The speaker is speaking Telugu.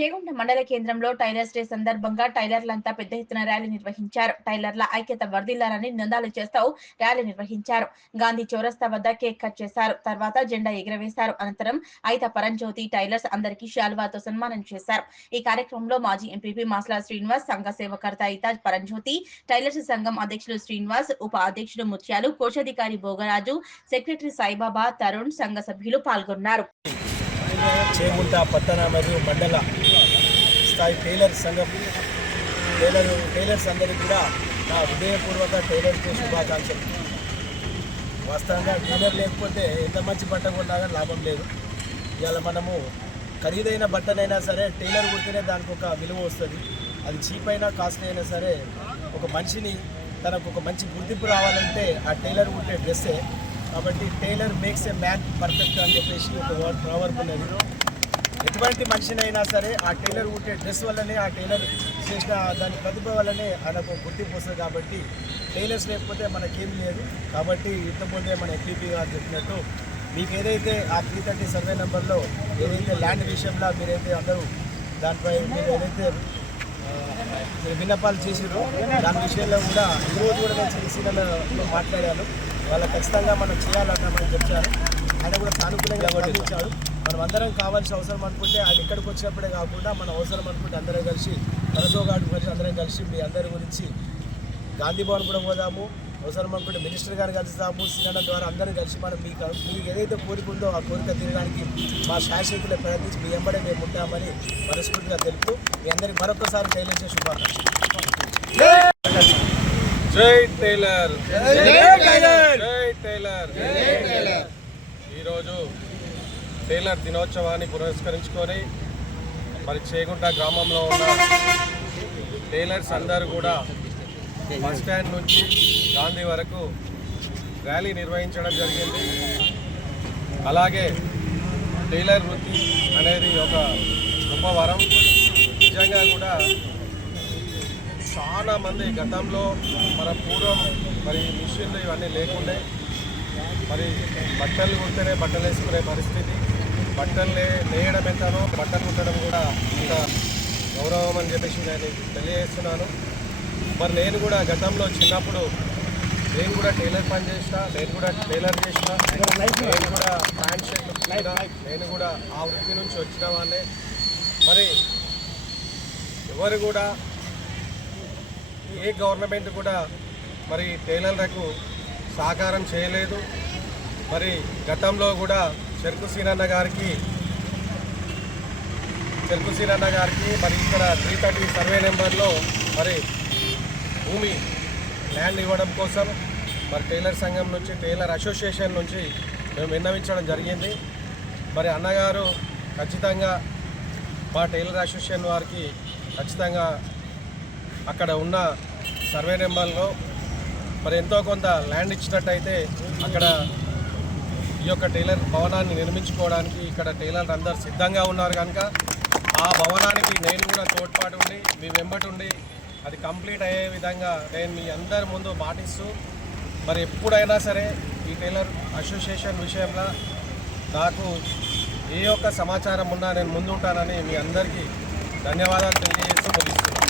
చేగుంట మండల కేంద్రంలో టైలర్స్ డే సందర్భంగా టైలర్లంతా పెద్ద ఎత్తున ర్యాలీ నిర్వహించారు. టైలర్ల ఐక్యత వర్ధిల్లాలని నినాదాలు చేస్తూ ర్యాలీ నిర్వహించారు. గాంధీ చౌరస్తా వద్ద కేక్ కట్ చేశారు. తర్వాత జెండా ఎగురవేశారు. అనంతరం ఐత పరంజ్యోతి టైలర్స్ అందరికీ శాలువాతో సన్మానం చేశారు. ఈ కార్యక్రమంలో మాజీ ఎంపీపీ మాస్లా శ్రీనివాస్, సంఘ సేవకర్త ఐత పరంజ్యోతి, టైలర్స్ సంఘం అధ్యక్షులు శ్రీనివాస్, ఉప అధ్యక్షుడు ముత్యాలు, కోశాధికారి భోగరాజు, సెక్రటరీ సాయిబాబా, తరుణ్, సంఘ సభ్యులు పాల్గొన్నారు. చేగుంట పట్టణ మరియు మండల స్థాయి టైలర్ సంఘం టైలర్స్ అందరికీ కూడా నా హృదయపూర్వక టైలర్ డే శుభాకాంక్షలు. వాస్తవంగా టైలర్ లేకపోతే ఎంత మంచి బట్ట కొన్నా లాభం లేదు. ఇవాళ మనము ఖరీదైన బట్టనైనా సరే టైలర్ కుడితేనే దానికి ఒక విలువ వస్తుంది. అది చీప్ అయినా కాస్ట్లీ అయినా సరే ఒక మనిషిని తనకు ఒక మంచి గుర్తింపు రావాలంటే ఆ టైలర్ కుట్టే డ్రెస్సే. కాబట్టి tailor makes a man perfect అని చెప్పేసి ఒక ప్రావర్బ్ ఉన్నది. ఎటువంటి మనిషినైనా సరే ఆ టైలర్ కుట్టే డ్రెస్ వల్లనే, ఆ టైలర్ చేసిన దాని ప్రతిభ వల్లనే ఆయనకు గుర్తింపు వస్తుంది. కాబట్టి టైలర్స్ లేకపోతే మనకేం లేదు. కాబట్టి ఇంతకుముందే మన ఎంపీపీ గారు చెప్పినట్టు మీకు ఏదైతే ఆ 330 సర్వే నెంబర్లో ఏదైతే ల్యాండ్ విషయంలో మీరైతే అందరూ దానిపై మీరు ఏదైతే విన్నపాలు చేసిరో దాని విషయంలో కూడా ఈరోజు కూడా నేను చేసిన మాట్లాడాను. వాళ్ళకి ఖచ్చితంగా మనం చేయాలన్నామని చెప్పారు. ఆయన కూడా సానుకూలంగా గమనించాడు. మనం అందరం కావాల్సిన అవసరం అనుకుంటే ఆయన ఇక్కడికి వచ్చినప్పుడే కాకుండా మన అవసరం అనుకుంటే అందరం కలిసి మనతో కలిసి అందరం కలిసి మీ అందరి గురించి గాంధీ భవన్ కూడా పోదాము. అవసరం అనుకుంటే మినిస్టర్ గారిని కలుస్తాము. సినిమా ద్వారా అందరం కలిసి మనం మీకు ఏదైతే కోరిక ఉందో ఆ కోరిక తీరడానికి మా శాశ్వతలో ప్రయత్నించి మీ వెంబడే మేము ఉంటామని మనస్ఫూర్తిగా తెలుపుతూ మీ అందరికీ మరొకసారి టైలర్ డే శుభాకాంక్షలు. జై టైలర్, జై టైలర్. ఈరోజు టైలర్ దినోత్సవాన్ని పురస్కరించుకొని మరి చేగుంట గ్రామంలో ఉన్న టైలర్స్ అందరూ కూడా బస్ స్టాండ్ నుంచి గాంధీ వరకు ర్యాలీ నిర్వహించడం జరిగింది. అలాగే టైలర్ వృత్తి అనేది ఒక గొప్ప వరం. నిజంగా కూడా చాలా మంది గతంలో మన పూర్వం మరి మిషన్లు ఇవన్నీ లేకుండే మరి బట్టలు కుడితేనే బట్టలు వేసుకునే పరిస్థితి. బట్టలు నేయడం ఎంతనో బట్టలు కుట్టడం కూడా ఇంత గౌరవం అని చెప్పేసి నేను తెలియజేస్తున్నాను. మరి నేను కూడా గతంలో చిన్నప్పుడు నేను కూడా టైలర్ పని చేసిన, నేను కూడా టైలర్ చేసిన, నేను కూడా ప్యాంట్ షర్ట్లు కుట్టిన, నేను కూడా ఆ వృత్తి నుంచి వచ్చిన వాడినే. మరి ఎవరు కూడా ఏ గవర్నమెంట్ కూడా మరి టైలర్లకు సహకారం చేయలేదు. మరి గతంలో కూడా చెరుకు సీనన్న గారికి మరి ఇక్కడ 330 సర్వే నెంబర్లో మరి భూమి ల్యాండ్ ఇవ్వడం కోసం మరి టైలర్ సంఘం నుంచి, టైలర్ అసోసియేషన్ నుంచి మేము విన్నవించడం జరిగింది. మరి అన్నగారు ఖచ్చితంగా మా టైలర్ అసోసియేషన్ వారికి ఖచ్చితంగా అక్కడ ఉన్న సర్వే నెంబర్లో మరి ఎంతో కొంత ల్యాండ్ ఇచ్చినట్టయితే అక్కడ ఈ యొక్క టైలర్ భవనాన్ని నిర్మించుకోవడానికి ఇక్కడ టైలర్ అందరు సిద్ధంగా ఉన్నారు. కనుక ఆ భవనానికి నేను కూడా తోడ్పాటు ఉండి మీ వెంబటి ఉండి అది కంప్లీట్ అయ్యే విధంగా నేను మీ అందరి ముందు మాటిస్తూ మరి ఎప్పుడైనా సరే ఈ టైలర్ అసోసియేషన్ విషయంలో నాకు ఏ ఒక్క సమాచారం ఉన్నా నేను ముందుంటానని మీ అందరికీ ధన్యవాదాలు తెలియజేస్తూ ముగిస్తున్నాను.